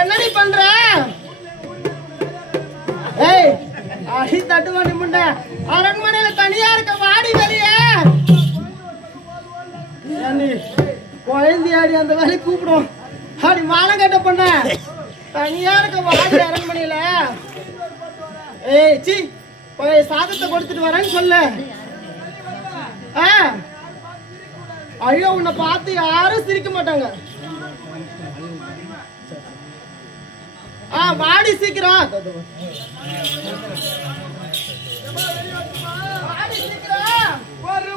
என்னடி பண்ற? ஏய் அடி தட்டுவாடி முண்டை அரண்மனையில தனியா இருக்க வாடி வெளியே. குழந்தையாடி அந்த வேலை கூப்பிடும். அடி மானம் கட்ட பண்ண தனியா இருக்க வாடி அரண்மனையில. ஏய் சி சாதத்தை கொடுத்துட்டு வரேன்னு சொல்லு. ஐயோ உன்னை பார்த்து யாரும் சிரிக்க மாட்டாங்க. வாடி சீக்கிரம் வாடி சீக்கிரம் ஒரு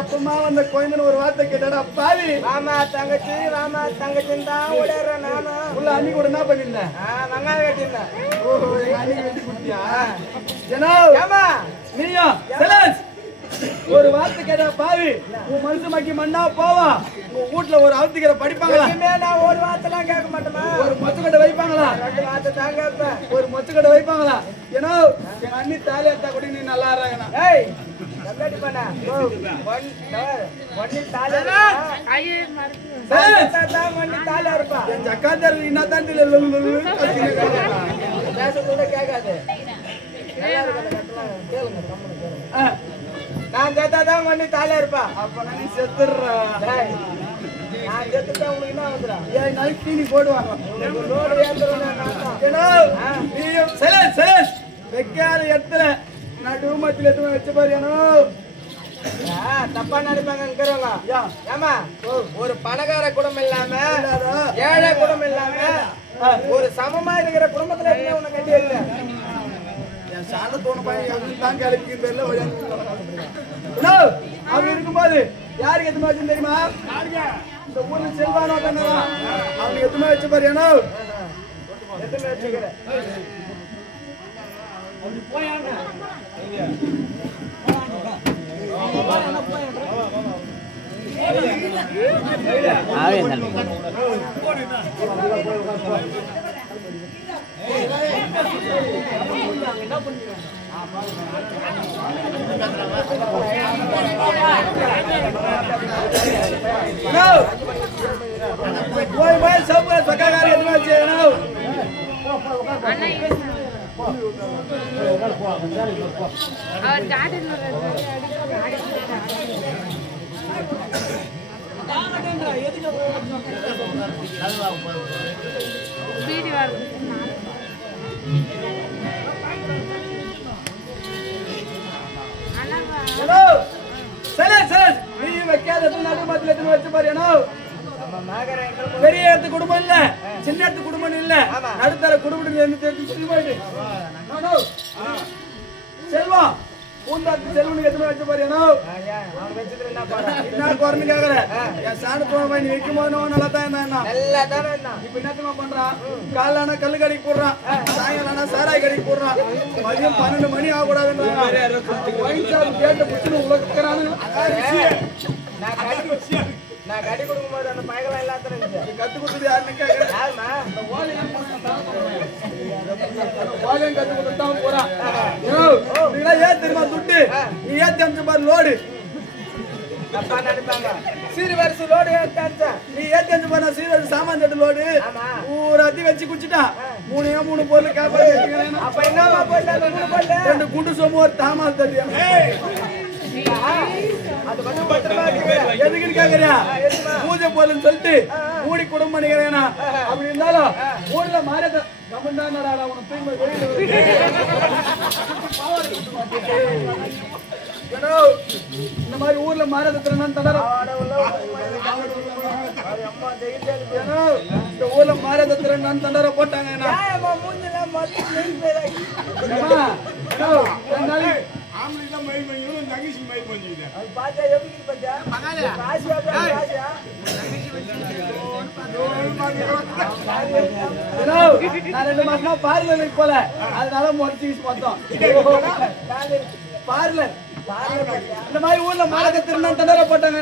எப்பமா வந்த கோயந்தன் ஒரு வார்த்தை கேட்டாடா பாவி. மாமா தங்கச்சி மாமா தங்கச்சின்னு தான் ஓடுறேன் நானும். உள்ள அன்னைக்கு கூட என்ன பண்ணிருந்தேன்? வெங்காயம் வெட்டிருந்தேன். ஓஹோ, எங்க அன்னைக்கு வெட்டி கொடுத்தியா? ஜனோ ஏமா நீயா செலன்ஸ் ஒரு வார்த்தை கேட்டா பாவி. உன் மனசு மக்கி மண்ணா போவா. உங்க வீட்டுல ஒரு அவுத்திக்கிற படிப்பாங்களா? நான் ஒரு வார்த்தைலாம் கேட்க மாட்டேமா. ஒரு மொச்சக்கட்டை வைப்பாங்களா? ரெண்டு வார்த்தை தான் கேட்பேன். ஒரு மொச்சக்கட்டை வைப்பாங்களா? ஏன்னா எங்க அண்ணி தாலி எடுத்தா கூட நீ நல்லா இருறாங்கண்ணா. ஏய் கம்ப்ளீட் பண்ணா ஒன்னு தாலி தாலி இருப்பா. என் ஜக்காத்தார் என்ன தான் பேசக்கூட கேட்காது. நான் செத்தாதான் பண்ணி தாலியா இருப்பா. அப்ப நான் செத்துடுற. நான் செத்துட்டா உங்களுக்கு என்ன வந்துடா? ஏன் நாளைக்கு தீனி போடுவாங்க. ரோடு வைக்காத இடத்துல நான் டூமத்தில் எதுவும் வச்ச பாரு. தப்பா நினைப்பாங்க. ஏமா ஒரு பணக்கார குடும்பம் இல்லாம ஏழை குடும்பம் இல்லாம ஒரு சமமா இருக்கிற குடும்பத்துல இருந்து உன்னை கட்டி இல்லை. என் சாலை தோண பையன் தான் கிளப்பிக்கிறதுல அப்படி இருக்கும்போது யாருக்கு எத்தனை வச்சு தெரியுமா? இந்த ஊர்ல செல்வானோ பண்ணா அவனுக்கு எத்தனை வச்சு பாரு. எத்தனை வச்சுக்கிறேன் போய் போய் சவுக்க பக்காக்காரி எத்தனை வச்சு நீ வைக்காத நடுமத்துல எத்தனை வச்சு பாரு. பெரிய இடத்து குடும்பம் இல்ல, சின்ன இடத்து குடும்பம் இல்ல, நடுத்தர குடும்பம் செல்வம் பூந்தாத்து செல்வனுக்கு எத்தனை வச்சு பாரு. என்ன குறைன்னு கேக்குற? என் சாணி போன நீ வைக்கும் போது நல்லா தான் இருந்தா. இப்ப என்னத்தமா பண்றான்? காலைல ஆனா கல்லு கடைக்கு போடுறான், சாயங்காலம் ஆனா சாராய் கடைக்கு போடுறான், மதியம் 12 மணி ஆகக்கூடாதுன்றான். கேட்ட பிடிச்சு உலக்கிறானு. நான் கட்டி கொடுக்கும் போது அந்த பயங்கரம் எல்லாத்தையும் கத்து கொடுத்தது யாருன்னு கேட்கிறேன். கத்து கொடுத்தான் போறான். ஏன் தெரியுமா துட்டு? நீ ஏத்தி அமிச்சு பாரு லோடு. தப்பா நினைப்பாங்க. சீர்வரிசை லோடு ஏத்தாச்சா? நீ ஏத்தி அமிச்சு பாரு சீர்வரிசை சாமான் தட்டு லோடு. ஒரு அத்தி வச்சு குடிச்சுட்டான். 3 பொருள் கேட்பாங்க. அப்ப என்னமா போயிட்டு 3 பொருள் 2 குண்டு சோமு ஒரு தாமால் தட்டியா. எதுக்குன்னு கேக்குறியா? பூஜை போலன்னு சொல்லிட்டு மூடி குடும்பம் பண்ணிக்கிறேனா அப்படி இருந்தாலும் ஊர்ல மாறத கமண்டானடா உனக்கு தூய்மை இந்த மாதிரி ஊர்ல மாறதுன்னு தடற இந்த ஊர்ல மாறதுன்னு தண்டரை போட்டாங்க நான் 2 மாசமா பார்லருக்கு போல அதனால முடிச்சு மொத்தம் பார்லர் இந்த மாதிரி ஊர்ல மாறதுன்னு தண்டரை போட்டாங்க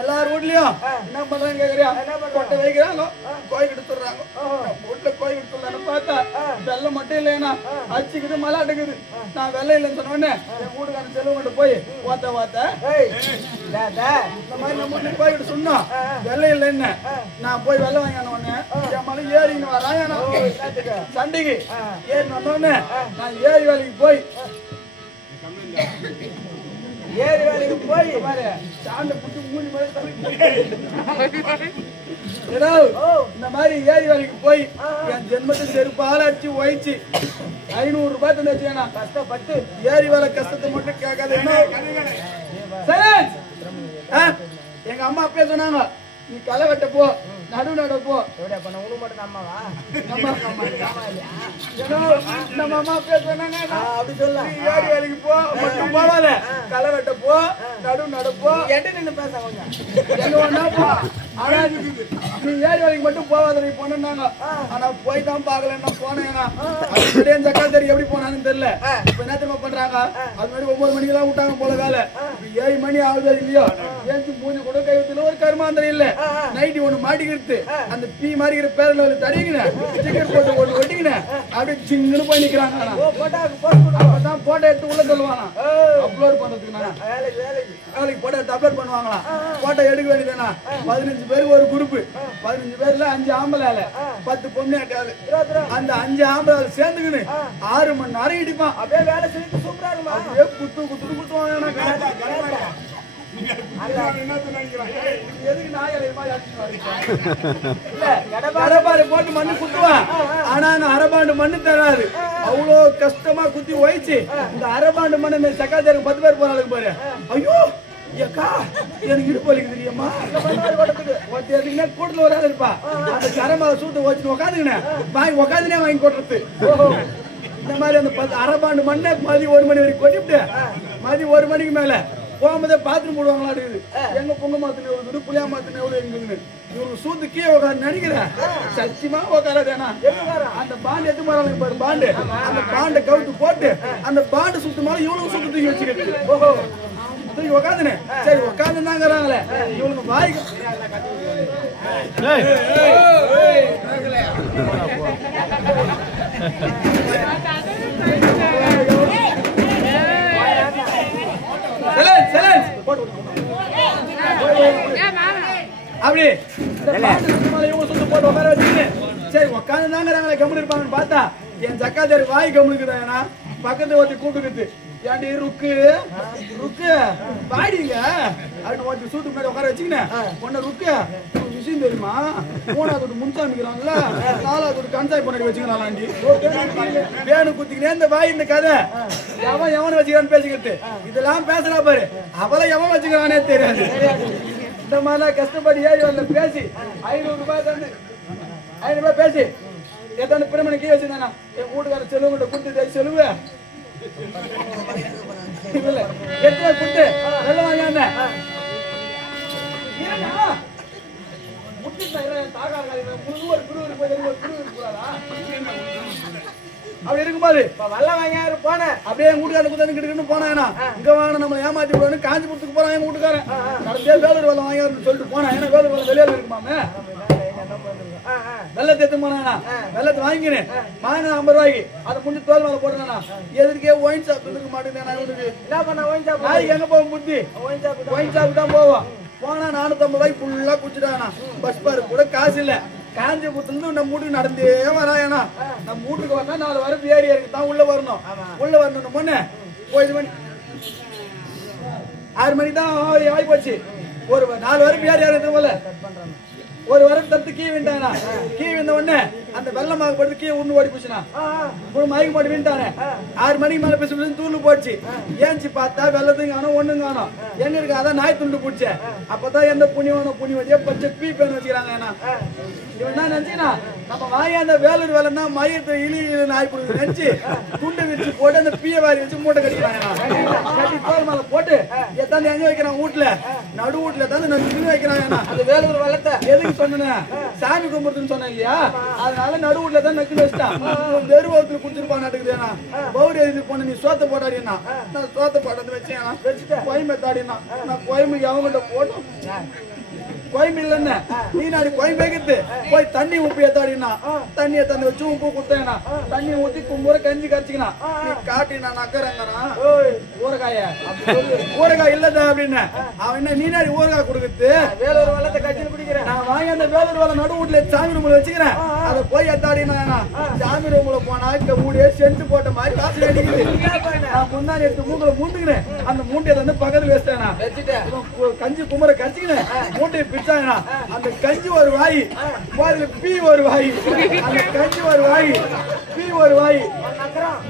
எல்லார் வீட்லயும் என்ன பண்றாங்க கேக்குறியா? கொட்டை வைக்கிறாங்க, கோயில் எடுத்துறாங்க. வீட்டுல கோயில் எடுத்துறாங்க பார்த்தா வெள்ளம் மட்டும் இல்லையா அச்சுக்குது மழை அடக்குது. நான் வெள்ளம் இல்லைன்னு சொன்ன உடனே என் வீட்டுக்காரன் செலவு கொண்டு போய் வாத்த இந்த மாதிரி நம்ம வீட்டுல கோயில் சொன்னா வெள்ளம் இல்லைன்னு நான் போய் வெள்ளம் வாங்கின உடனே என் மலை ஏறின்னு வரான் சண்டைக்கு ஏறின்னு வந்தோடனே நான் ஏரி வேலைக்கு போய் இந்த மாதிரி ஏரி வேலைக்கு போய் என் ஜென்மத்தை செருப்பால அடிச்சு ஒயிச்சு 500 ரூபாய் தந்துச்சு. கஷ்டப்பட்டு ஏரி வேலை கஷ்டத்தை மட்டும் கேட்காது. எங்க அம்மா அப்பே சொன்னாங்க, நீ களை வெட்ட போ, நடு போ. நம்ம அம்மா அப்பே சொன்னாங்க, அப்படி சொல்ல ஏரி வேலைக்கு போ மட்டும் போவாத, களை வெட்ட போ, நடு போ. நின்று பேச ஆனா நீ ஏரி வேலைக்கு மட்டும் போவாத, நீ போனாங்க. ஆனா போய் தான் பாக்கல, நான் போனேன்னா சக்காத்தேரி எப்படி போனான்னு தெரியல. இப்ப என்ன தெரியுமா பண்றாங்க? அது மாதிரி 9 மணிக்கெல்லாம் விட்டாங்க போல வேலை. 7 மணி ஆகுது இல்லையோ, ஏன் மூஞ்சி கூட கைத்துல ஒரு கருமாந்திரம் இல்ல. நைட்டி ஒண்ணு மாட்டிக்கிட்டு அந்த பீ மாறிக்கிற பேரல தடிக்கினேன், டிக்கெட் போட்டு ஒண்ணு ஒட்டிக்கினேன், அப்படியே சிங்குன்னு போய் நிக்கிறாங்க. அப்பதான் போட்டோ எடுத்து உள்ள சொல்லுவாங்க அப்லோட் பண்றதுக்கு. வேலைக்கு போட்டோ எடுத்து அப்லோட் பண்ணுவாங்களாம். போட்டோ எடுக்க வேண்டியதுனா 15 பேருக்கு ஒரு குரூப், 15 பேர்ல 5 ஆம்பளை 10 பொண்ணு ஆட்டாது. அந்த 5 ஆம்பளை சேர்ந்துக்கின்னு 6 மணி நேரம் இடிப்பான். அப்படியே வேலை செஞ்சு சூப்பரா இருக்கும். அப்படியே குத்துவாங்க. போட்டு மண்ணு குத்துவான். ஆனா அரபாண்டு மண்ணு தராது. அவ்வளோ கஷ்டமா குத்தி ஒயிச்சு இந்த அரபாண்டு மண்ணு சக்காத்தேருக்கு 10 பேர் போறாளுக்கு பாரு. ஐயோ ஏக்கா எனக்கு இடுப்பு வலிக்கு தெரியுமா? கூட்டத்துல ஒரு ஆள் இருப்பா, அந்த கரமாவை சூட்டு வச்சுட்டு உக்காந்துக்கினேன் உக்காந்துனே வாங்கி கொட்டுறது. இந்த மாதிரி அந்த அரபாண்டு மண்ணை மதியம் 1 மணி வரைக்கும் கொட்டிவிட்டு மதியம் 1 மணிக்கு மேல போகும்போதே பாத்ரூம் போடுவாங்களா இருக்குது. எங்க பொங்க மாத்தின எவ்வளவு, புளியா மாத்தின எவ்வளவு எங்களுக்கு இவங்க சூத்து கீழே உட்காந்து நினைக்கிறேன். சத்தியமா உட்காராதேனா அந்த பாண்டு எத்து மாறாங்க பாரு. பாண்டு அந்த பாண்டை கவுத்து போட்டு அந்த பாண்டு சுத்து மேல இவனுக்கு சுத்து தூக்கி வச்சுக்கிட்டு தூக்கி உக்காந்துனே. சரி உட்காந்து தாங்கிறாங்களே இவனுக்கு வாய்க்கு அப்படி போட்டு உட்கார வச்சுட்டு சரி உட்காந்து தாங்கிறாங்களே கம்முனு இருப்பாங்கன்னு பார்த்தா என் சக்காத்தேரி வாய் கம்முனுக்குதானா பக்கத்துல ஒருத்தி கூப்பிட்டுக்கிட்டு ஏன்டி ருக்கு பாடிங்க அப்படின்னு ஒருத்தி சூட்டு முன்னாடி உட்கார வச்சுக்கினேன். பொண்ணு ருக்கு விஷயம் தெரியுமா? 3வது முன்சாமிக்கிறாங்கல்ல, 4வது கன்சாய் பண்ணி வச்சுக்கிறாங்களாண்டி. வேணு குத்திக்கினே இந்த வாய் இந்த கதை எவன் வச்சுக்கிறான்னு பேசிக்கிட்டு இதெல்லாம் பேசுறா பாரு. அவளை எவன் வச்சுக்கிறானே தெரியாது. இந்த மாதிரிலாம் கஷ்டப்பட்டு ஏறி வரல பேசி 500 ரூபாய் தந்து 500 ரூபாய் பேசி எத்தனை பிரமணி கீழே வச்சிருந்தானா என் வீட்டுக்கார செலவுகிட்ட கொடுத்து செலவு இல்ல எத்தனை கொடுத்து வெள்ளம் வாங்க அப்படி இருக்கும்போது வெள்ளம் வாங்க போனேன். அப்படியே என் வீட்டுக்கார குத்தாந்து போனா இங்க வாங்க நம்மளை ஏமாத்தி விடுவானு காஞ்சிபுரத்துக்கு போறான். என் வீட்டுக்காரன் கடைசியா வேலூர் வெள்ளம் வாங்க சொல்லிட்டு போனா. ஏன்னா வேலூர் வெள்ளம் வெளியில இருக்குமாமே. வெள்ளத்தை எடுத்து போனா வெள்ளத்தை வாங்கினேன் வாங்கின 50 ரூபாய்க்கு அதை முடிஞ்சு தோல் மேல போடுறேன்னா எதுக்கே ஒயின் ஷாப் இருக்க மாட்டேங்குது. என்ன பண்ண ஒயின் ஷாப் நாளைக்கு எங்க போவோம் புத்தி ஒயின் ஷாப் தான் போவோம். போனா 450 ரூபாய்க்கு ஃபுல்லா குடிச்சிட்டானா பஸ் பாரு கூட காசு இல்ல. காஞ்சிபுரத்துல இருந்து நம்ம வீட்டுக்கு நடந்தே வராயனா நம்ம வீட்டுக்கு வரனா 4 வாரம் ஏரியா இருக்கு தான் உள்ள வரணும் உள்ள வரணும் முன்ன போய் பண்ணி 6 மணி தான் ஆகி போச்சு ஒரு 4 வாரம் ஏரியா இருக்கு போல ஒரு வாரம் தத்து கீ விண்டானா கீ விந்த உடனே அந்த வெள்ளமாக படுத்து கீ உண்ணு ஓடி போச்சுனா ஒரு மயக்கம் போட்டு விண்டானே 6 மணிக்கு மேல பேசி தூள் போச்சு ஏஞ்சி பார்த்தா வெள்ளத்துக்கு காணும் ஒண்ணும் காணும் எங்க இருக்கு அதான் நாய் துண்டு பிடிச்ச அப்பதான் எந்த புண்ணியமான புண்ணி வச்சியா பச்சை பீ பேன் வச்சுக்கிறாங்க ஏன்னா இவன் என்ன நினைச்சுனா நம்ம வாயாந்த வேலூர் வேலை தான் மயத்தை இழி நாய் பிடிச்சி நினைச்சு துண்டை வச்சு போட்டு அந்த பீய வாரி வச்சு மூட்டை கட்டிக்கிறாங்க கட்டி தோல் மேல போட்டு எத்தாந்து எங்க வைக்கிறான் வீட்டுல நடு வீட்டுல தான் நடு வைக்கிறாங்க அந்த வேலூர் வெள்ளத்தை எதுக்கு சொன்னேன் சாமி கும்பிடுறதுன்னு சொன்னேன் இல்லையா அதனால நடு வீட்டுல தான் நக்குன்னு வச்சுட்டான் வெறுவத்துல குடிச்சிருப்பான் நட்டுக்குதுனா பௌரி எழுதி போன நீ சோத்த போட்டாடினா நான் சோத்த போட்டது வச்சேன் கோயம்பு தாடினா நான் கோயம்புக்கு அவங்ககிட்ட போட்டோம் கோயம்பு இல்லைன்னு நீ நாடி கோயம்பு வைக்கிறது போய் தண்ணி உப்பு ஏத்தாடினா தண்ணியை தந்து வச்சு உப்பு குத்தேனா தண்ணி ஊத்தி கும்புற கஞ்சி கரைச்சிக்கினா நீ காட்டினா நக்கறங்கனா ஊறுகாய் இல்லதா அப்படின்னு அவன் என்ன நீ நாடி ஊறுகாய் கொடுக்குறது வேலூர் வெள்ளத்தை கட்சியில் குடிக்கிறேன் நான் வாங்கி அந்த வேலூர் வெள்ளம் நடு வீட்டுல சாமி ரூம்ல வச்சுக்கிறேன் அதை போய் ஏத்தாடினா சாமி ரூம்ல போனா இந்த ஊடே சென்ட் போட்ட மாதிரி காசு அடிக்குது நான் முன்னாடி எடுத்து மூக்கல மூண்டுக்கிறேன் அந்த மூட்டையை வந்து பக்கத்துல வச்சுட்டேனா கஞ்சி கும்புற கரைச்சிக்கிறேன் மூட்டையை அந்த கஞ்சி ஒரு வாய் பீ ஒரு வாய் அந்த கஞ்சி ஒரு வாய் பீ ஒரு வாய்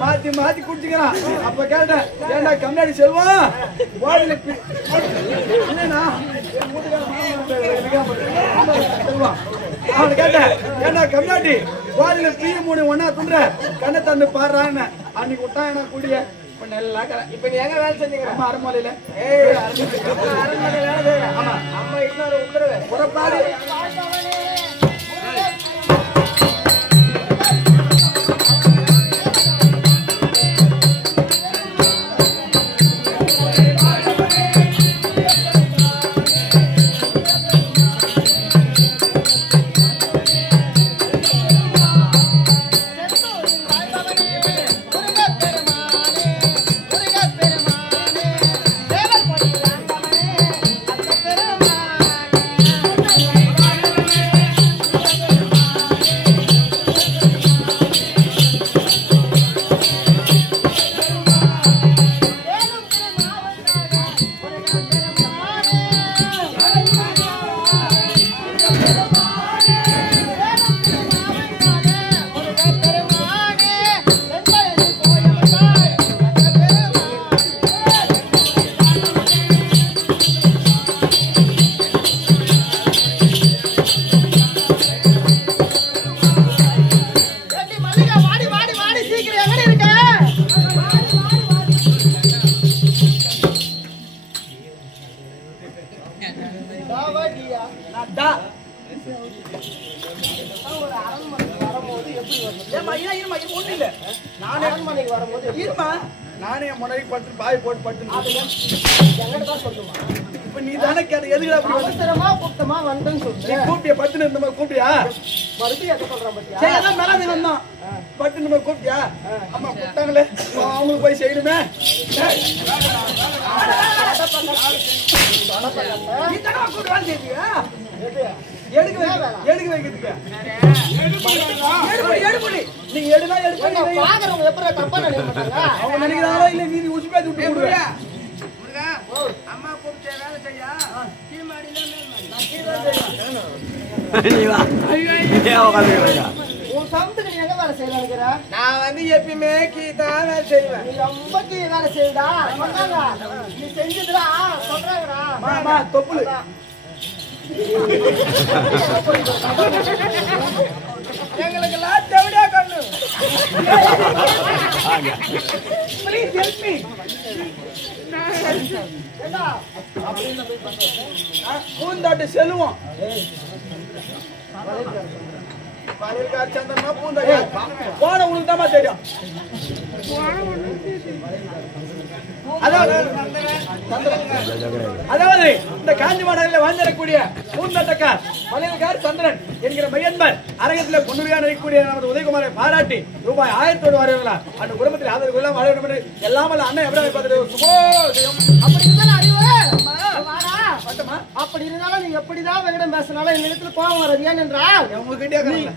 மாத்தி மாத்தி குடிச்சுக்கிறான் அப்ப கேட்டேன் ஏண்டா கம்னாடி செல்வம் என்னன்னா அவனை கேட்டேன் ஏண்டா கம்னாடி வாதில பீ 3 ஒன்னா துண்ட கண்ணை தந்து பாடுறான்னு அன்னைக்கு விட்டான் என்ன கூடிய இப்ப நீ எங்க வேலை செஞ்சீங்க அம்மா அரண்மனையில அரண்மனை வேலை செய்யற ஆமா அம்மா இன்னொரு உத்தரவு புறப்பாடு நானே முன்னாடி பட்டு பாய் போட்டு பட்டு இப்ப நீ தானே கேட்ட எதுக்கு அப்படி அவசரமா கூட்டமா வந்தேன்னு சொல்லு நீ கூப்பிட்டியா பட்டுன்னு இந்த மாதிரி கூப்பிட்டியா மறுபடியும் எதை சொல்றான் பத்தியா சரி அதான் மேலே வந்தோம் பட்டு நம்ம கூப்பிட்டியா அம்மா கூப்பிட்டாங்களே அவங்களுக்கு போய் செய்யணுமே எடுக்க வைக்கிறதுக்கு நீங்க எடுனா பாக்குறவங்க எப்ப தப்பா நினைக்கிறாங்க அவங்க நினைக்கிறாங்களா இல்ல நீ உசுப்பேத்தி விட்டு போடுறியா அம்மா கூப்பிட்டு வேலை செய்யா கீமாடில உன் சவுண்டுக்கு நீ எங்க வேலை செய்யலாம்ங்கற நான் வந்து எப்பயுமே கீதா வேலை செய்வேன் நீ ரொம்ப கீ வேலை செய்டா சொன்னாங்க நீ செஞ்சுடா சொல்றாங்கடா மாமா தொப்புளு எங்களுக்கு எல்லாம் தேவடியா கண்ணு ப்ளீஸ் ஹெல்ப் மீ என்ன அப்படினா போய் பண்றேன் பூந்தாட்ட செல்வம் பாலிகார் சந்திரனா பூந்தாட்ட போன உங்களுக்கு தான் தெரியும் அதாவது இந்த காஞ்சி மாநகரில் வாழ்ந்திடக்கூடிய பூந்தட்டக்கார் மலையக்கார் சந்திரன் என்கிற மையன்பர் அரங்கத்தில் கொண்டுரையாக இருக்கக்கூடிய நமது உதயகுமாரை பாராட்டி ரூபாய் 1000 வருகிறார் அந்த குடும்பத்தில் ஆதரவு எல்லாம் வாழ வேண்டும் என்று எல்லாமல் அண்ணன் எப்படி பார்த்துட்டு அப்படி இருந்தாலும் அறிவு பேசமா? அப்படி இருந்தாலும் நீ எப்படிதான் வெங்கடம் பேசினாலும் எங்க இடத்துல கோபம் வராது. ஏனென்றால் உங்ககிட்டயே கரெக்டா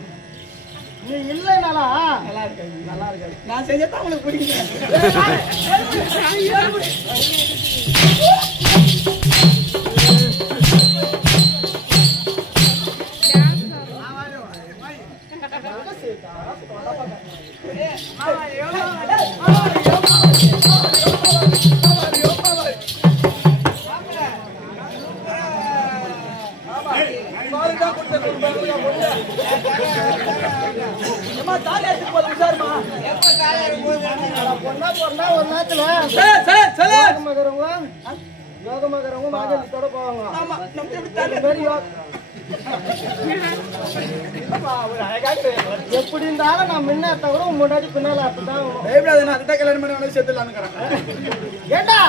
நீ இல்லைனாலா நல்லா இருக்காது, நல்லா இருக்காது. நான் செஞ்சதான் உங்களுக்கு பிடிக்கும். ஒரு நேரத்துல யோகமாகறவங்க மாஜலத்தோட போவாங்க. எப்படி இருந்தாலும் நான் முன்ன தவிர முன்னாடி பின்னால அப்படிதான் கல்யாணம் பண்ணி சேர்த்துலான்னு. ஏண்டா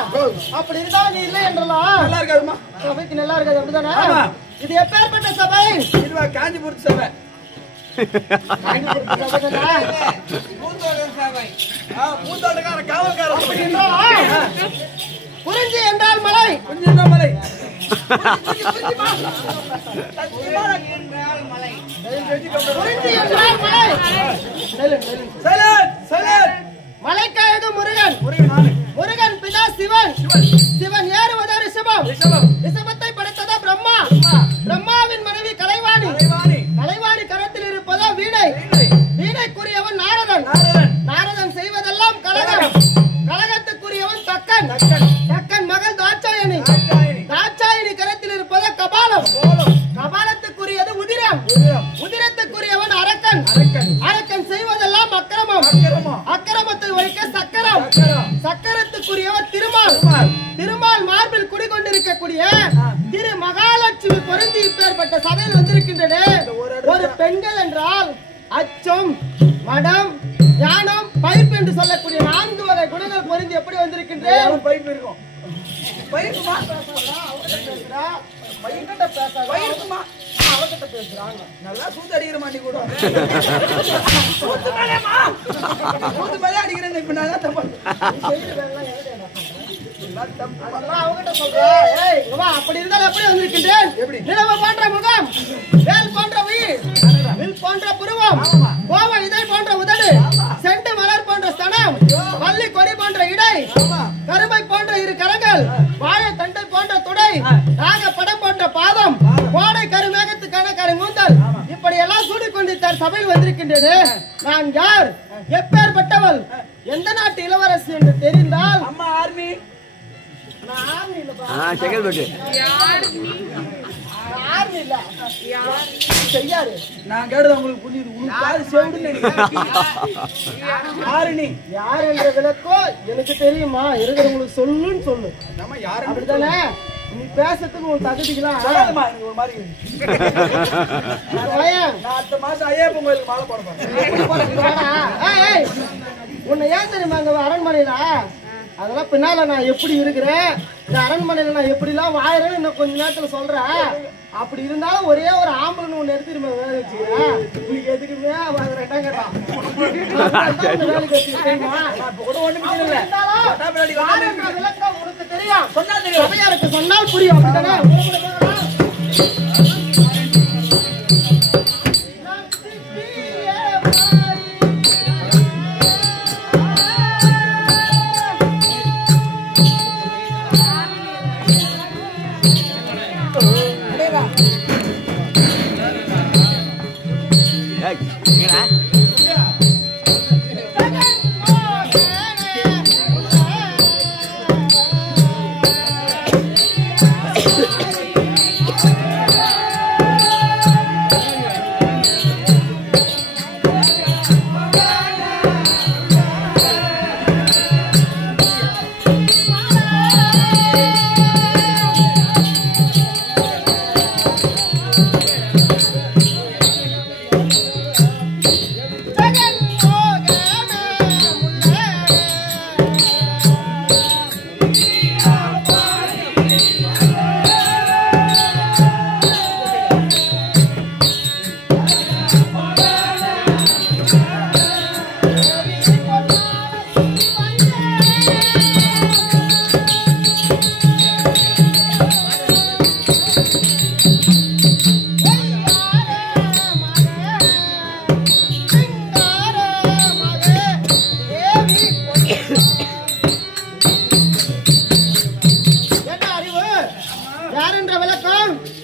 அப்படி இருந்தாலும் நீ இல்லை என்றலாம் நல்லா இருக்காதுமா, சபைக்கு நல்லா இருக்காது. அப்படிதானே? இது எப்பேற்பட்ட சபை? இதுவா காஞ்சிபுரத்து சபை. பூந்தோட்டக்கார காவல்காரன். குறிஞ்சி என்றால் மலை, குறிஞ்சி என்றால் மலை, குறிஞ்சி என்றால் மலை. மலைக்காயது முருகன், முருகன் பிதா சிவன், சிவன் ஏறுவதா ரிஷபம், ரிஷபத்தை படைத்ததா பிரம்மா, பிரம்மாவின் மனைவி கலைவாணி, கலைவாணி கரத்தில் இருப்பதா வீணை, வீணைக்குரியவன் நாரதன், நாரதன் செய்வதெல்லாம் கலகம், கலகத்துக்குரியவன் தக்கன், தக்கன் மகள் தாட்சாயணி, தாட்சாயணி கரத்தில் இருப்பதா கபாலம், கபாலத்துக்குரியது உதிரம், உதிரத்துக்குரியவன் அரக்கன், அரக்கன் செய்வதெல்லாம் அக்கிரமம், அக்கிரமத்தை ஒழிக்க சக்கரம், சக்கரத்துக்குரியவன் திருமால், திருமால் மார்பில் குடிகொண்டிருக்கக்கூடிய திரு மகாலட்சுமி பொருந்தி இப்பேற்பட்ட சபையில் வந்திருக்கின்றது. ஒரு பெண்கள் என்றால் அச்சம், மடம், ஞானம், பயிர்ப்பு என்று சொல்லக்கூடிய 4 வகை குணங்கள் பொருந்தி எப்படி வந்திருக்கின்றது? பைப் இருக்கும். பைப்புமா பையன்கிட்ட பேசாத, பைப்புமா அவகிட்ட பேசுறாங்க. நல்லா சூத்து அடிக்கிற மாட்டி கூட சூத்து மேலே அடிக்கிறேன். இப்ப நான் தான் தப்பு அவகிட்ட சொல்றேன். அப்படி இருந்தாலும் எப்படி வந்திருக்கின்றேன்? எப்படி? நிலவு போன்ற முகம், வேல் போன்ற உயிர், வில் போன்ற புருவம், கோவ இதழ் போன்ற உதடு, செண்டு மலர் போன்ற ஸ்தனம், பள்ளி கொடி போன்ற இடை, கருமை போன்ற 2 கரங்கள், வாழை தண்டை போன்ற துடை, நாக படம் போன்ற பாதம், கோடை கருமேகத்துக்கான கருங்கூந்தல், இப்படி எல்லாம் சூடிக்கொண்டிருந்தார் சபையில் வந்திருக்கின்றது. நான் யார், எப்பேற்பட்டவள், எந்த நாட்டு இளவரசி என்று தெரிந்தால்? அம்மா ஆர்மி. நான் ஆர்மி இல்லப்பா. ஆர்மி இல்ல. செய்யாரு. நான் கேட்டது உங்களுக்கு புரியுது. உங்களுக்கு காது செவுடுன்னு நினைக்கிறேன். ஆரணி யார் என்ற விளக்கோ எனக்கு தெரியுமா? இருக்கிறவங்களுக்கு சொல்லுன்னு சொல்லு. நம்ம யாரு அப்படித்தானே? நீ பேசுறதுக்கு உன் தகுதிக்கலாம். சொல்லாதம்மா, எனக்கு ஒரு மாதிரி நான் அடுத்த மாசம் ஐயப்பன் கோயிலுக்கு மாலை போட போறேன். உன்னை ஏன் தெரியுமா அங்க அரண்மனையில அதெல்லாம் பின்னால நான் எப்படி இருக்கிறேன், இந்த அரண்மனையில நான் எப்படிலாம் வாயிறேன்னு இன்னும் கொஞ்ச நேரத்துல சொல்றேன். அப்படி இருந்தாலும் ஒரே ஒரு ஆம்பளை ஒண்ணு எடுத்துருமா வேலை வச்சுக்கிறேன். இன்னைக்கு எதுக்குமே அவன் 2ஆம் கேட்டான் வேலைக்கு வச்சுக்கிட்டேமா கூட ஒண்ணுமே இல்லை. விளக்கம் உனக்கு தெரியும், சொன்னா தெரியும். சபையாருக்கு சொன்னால் புரியும். அப்படித்தானே?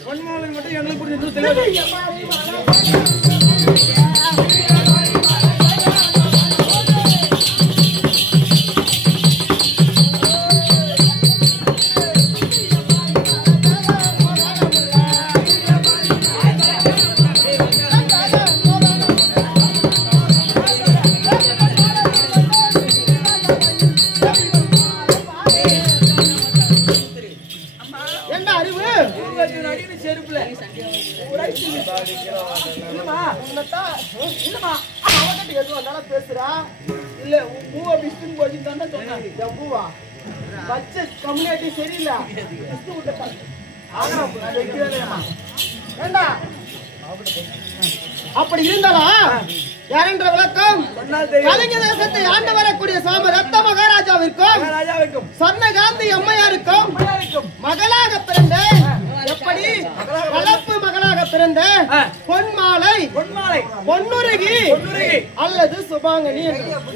பொன்மாலை மட்டும் எங்களுக்கு புரிஞ்சு தெரியாது. அப்படி இருந்தாலும் யாரென்ற விளக்கம் கலிங்க தேசத்தை ஆண்டு வரக்கூடிய சோமதத்த மகாராஜாவிற்கும் சொர்ணகாந்தி அம்மையாருக்கும் மகளாக பிறந்த எப்படி கலப்பு மகளாக பிறந்த பொன்மாலை பொன்னுருகி அல்லது சுபாங்கனி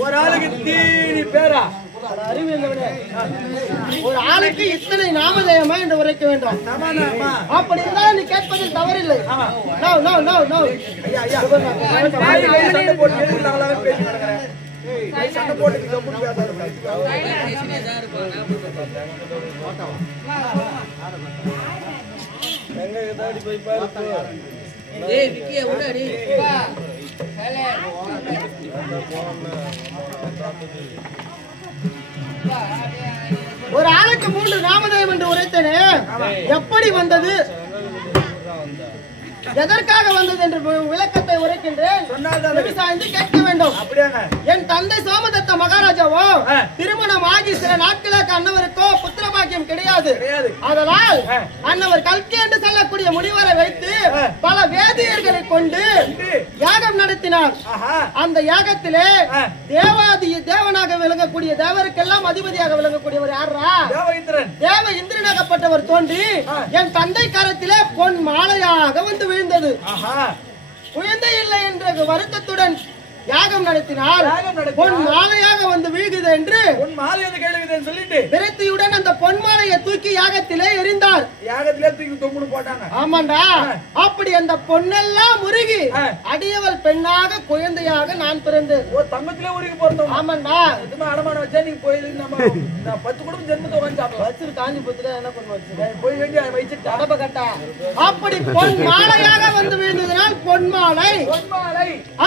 ஒரு ஆளுக்கு தீனி பேரா அறிவு ஒரு ஆளுக்கு இத்தனை நாமதேயமா என்று உரைக்க வேண்டும். அப்படி இருந்தால் நீ கேட்பதில் தவறில்லை. ஒரு ஆளுக்கு 3 நாமதேயம் என்று உரைத்தனே எப்படி வந்தது, எதற்காக வந்தது என்று விளக்கத்தை உரைக்கின்றேன். கேட்க வேண்டும். என் தந்தை சோமதத்த மகாராஜாவோ திருமணம் ஆகி சில நாட்களுக்கு அன்னவருக்கோ புத்திர பாக்கியம் கிடையாது. அதனால் அன்னவர் கல்கி என்று சொல்லக்கூடிய முனிவரை வைத்து பல வேதியர்களை கொண்டு யாகம் நடத்தினார். அந்த யாகத்திலே தேவனாக விளங்கக்கூடிய தேவருக்கெல்லாம் அதிபதியாக விளங்கக்கூடியவர் யாரா? தேவ இந்திரனாகப்பட்டவர் தோன்றி என் தந்தை கரத்திலே பொன் மாலையாக வந்து விழுந்தது. குழந்தை இல்லை என்ற வருத்தத்துடன் யாகம் நடத்தினால் பொன் மாலையாக வந்து வீழ்கிறது என்று சொல்லிட்டு விரத்தியுடன் அந்த பொன் மாலையை தூக்கி யாகத்திலே எறிந்தார். யாகத்திலே தூக்கி தொங்குடு போட்டாங்க. ஆமாண்டா. அப்படி அந்த பொன்னெல்லாம் உருகி அடியவள் பெண்ணாக குழந்தையாக நான் பிறந்தேன். தங்கத்திலே உருகி பிறந்தோம். ஆமாண்டா. அடமான வச்சா நீங்க போய் நம்ம 10 குடும்பம் ஜென்மத்தை வச்சு காஞ்சி பத்துல என்ன பண்ண போய் வேண்டிய வச்சுட்டு அடப்ப கட்டா. அப்படி பொன் மாலையாக வந்து வீழ்ந்ததனால் பொன் மாலை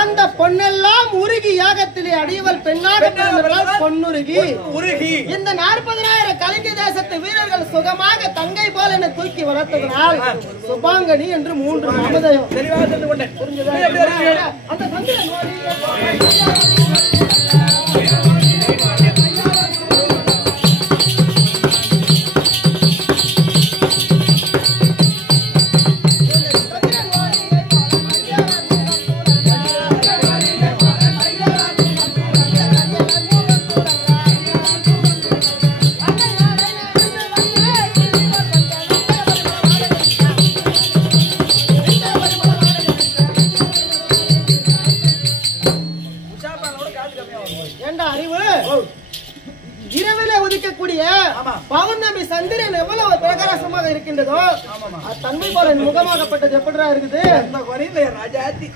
அந்த பொன்னெல்லாம் உருகி யாகத்திலே அடியவள் பெண்ணாக பிறந்தவரால் பொன்னுருகி இந்த 40,000 கலிங்க தேசத்து வீரர்கள் சுகமாக தங்கை போல என தூக்கி வளர்த்ததனால் சுபாங்கனி என்று 3 நாமதேயம். புரிஞ்சதா? அந்த சந்திரன் பௌர்ணமி சந்திரன் எவ்வளவு பிரகாசமாக இருக்கின்றதோ தன்மை போல முகமாகப்பட்டது எப்படிடா இருக்குது?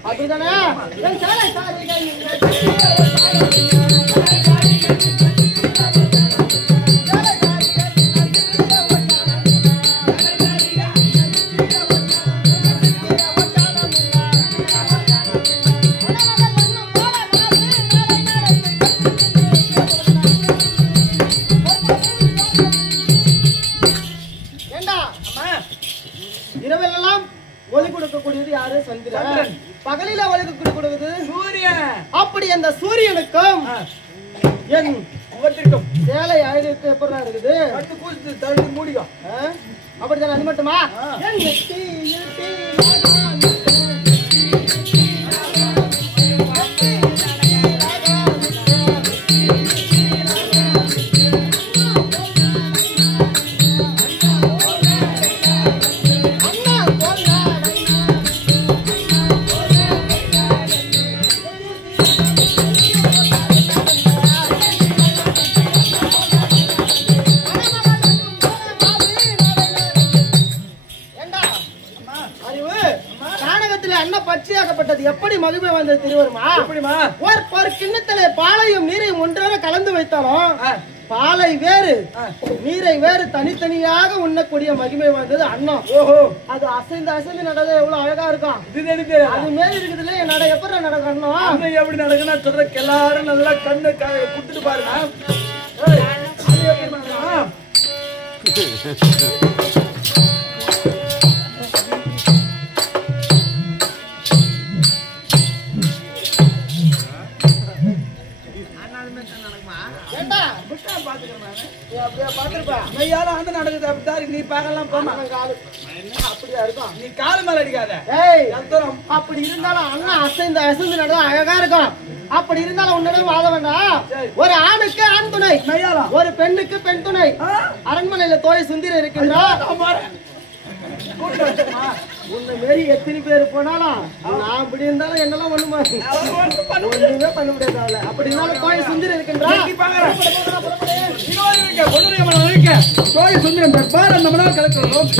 அப்படிதானே? இரவெல்லாம் ஒளி கொடுக்கக்கூடியது யாரு? சந்திரன். பகலில ஒளி கொடுக்கிறது சூரியன். அப்படி அந்த சூரியனுக்கும் என் முகத்திற்கும் சேலை ஆயிரத்து எப்படி இருக்குது? மூடிக்கும். அப்படித்தானே? அது மட்டுமா? அறிவு கானகத்திலே அன்னம் பட்சியாக்கப்பட்டது எப்படி மகிமை வந்தது திருவருமா? எப்படிமா? ஒரு கிண்ணத்திலே பாலையும் நீரையும் ஒன்றாக கலந்து வைத்தாலும் பாலை வேறு நீரை வேறு தனித்தனியாக உண்ணக்கூடிய மகிமை வந்தது அன்னம். ஓஹோ, அது அசைந்து அசைந்து நடந்தது எவ்வளவு அழகா இருக்கும். அது மேல இருக்குதுல நட எப்படி நடக்கணும்? அன்னம் எப்படி நடக்குன்னா சொல்றதுக்கு எல்லாரும் நல்லா கண்ணு குடுத்துட்டு பாருங்க. அது எப்படி நடக்கும்? நீ பார்க்கலாம் போமா, அப்படியா இருக்கும். நீ கால மேல அடிக்காத. அப்படி இருந்தாலும் அண்ணா அசைந்து அசைந்து நட அழகா இருக்கும். அப்படி இருந்தாலும் உன்னிடம் வாழ வேண்டாம். ஒரு ஆணுக்கு ஆண் துணை, ஒரு பெண்ணுக்கு பெண் துணை. அரண்மனையில தோழி சுந்தரி இருக்கின்றார். உன்னை மாரி எத்தனை பேர் போனாலும் நான் அப்படி இருந்தாலும் என்னெல்லாம் ஒண்ணுமே பண்ண முடியாது. அப்படி இருந்தாலும் தோழி சுந்தரி இருக்கின்றார். தோழி சுந்தரம் தர்பார் அந்த மணி கலக்கிறோம்.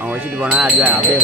அவன் வச்சுட்டு போனா அது அப்படியே